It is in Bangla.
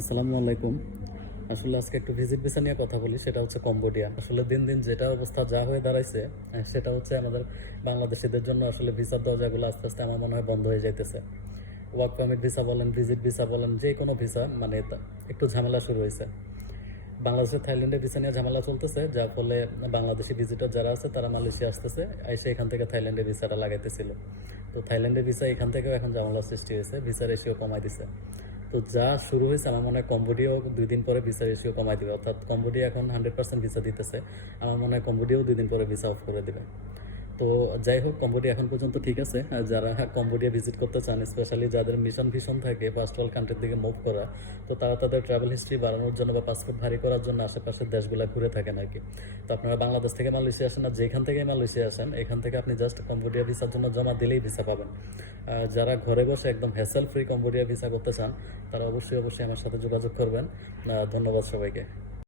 আসসালামু আলাইকুম। আসলে আজকে একটু ভিজিট ভিসা নিয়ে কথা বলি, সেটা হচ্ছে কম্বোডিয়া। আসলে দিন দিন যেটা অবস্থা যা হয়ে দাঁড়াইছে, সেটা হচ্ছে আমাদের বাংলাদেশিদের জন্য আসলে ভিসার দরজাগুলো আস্তে আস্তে আমার মনে হয় বন্ধ হয়ে যাইতেছে। ওয়ার্ক পারমিট ভিসা বলেন, ভিজিট ভিসা বলেন, যে কোনো ভিসা মানে একটু ঝামেলা শুরু হয়েছে। বাংলাদেশের থাইল্যান্ডের ভিসা নিয়ে ঝামেলা চলতেছে, যার ফলে বাংলাদেশি ভিজিটর যারা আছে তারা মালয়েশিয়া আসতেছে, এসে এখান থেকে থাইল্যান্ডের ভিসাটা লাগাইতেছিল। তো থাইল্যান্ডের ভিসা এখান থেকেও এখন ঝামেলার সৃষ্টি হয়েছে, ভিসা রেশিও কমাই দিছে। তো যা শুরু হয়েছে আমার মনে হয় কম্বোডিয়াও 2 দিন পরে ভিসা রেশিও কমাই দিবে, অর্থাৎ কম্বোডিয়া এখন 100% ভিসা দিতেছে, আমার মনে হয় কম্বোডিয়াও 2 দিন পরে ভিসা অফ করে দিবে। তো যাই হোক, কম্বোডিয়া এখন পর্যন্ত ঠিক আছে। আর যারা কম্বোডিয়া ভিজিট করতে চান, স্পেশালি যাদের মিশন ভীষণ থাকে ফার্স্ট ওয়ার্ল্ড কান্ট্রির দিকে মুভ করা, তো তারা তাদের ট্রাভেল হিস্ট্রি বাড়ানোর জন্য বা পাসপোর্ট ভারী করার জন্য আশেপাশের দেশগুলো ঘুরে থাকেন আর কি। তো আপনারা বাংলাদেশ থেকে মালয়েশিয়া আসেন, আর যেখান থেকে মালয়েশিয়া আসেন, এখান থেকে আপনি জাস্ট কম্বোডিয়া ভিসার জন্য জমা দিলেই ভিসা পাবেন। যারা ঘরে বসে একদম হ্যাসেল ফ্রি কম্বোডিয়া ভিসা করতে চান, তারা অবশ্যই আমার সাথে যোগাযোগ করবেন। ধন্যবাদ সবাইকে।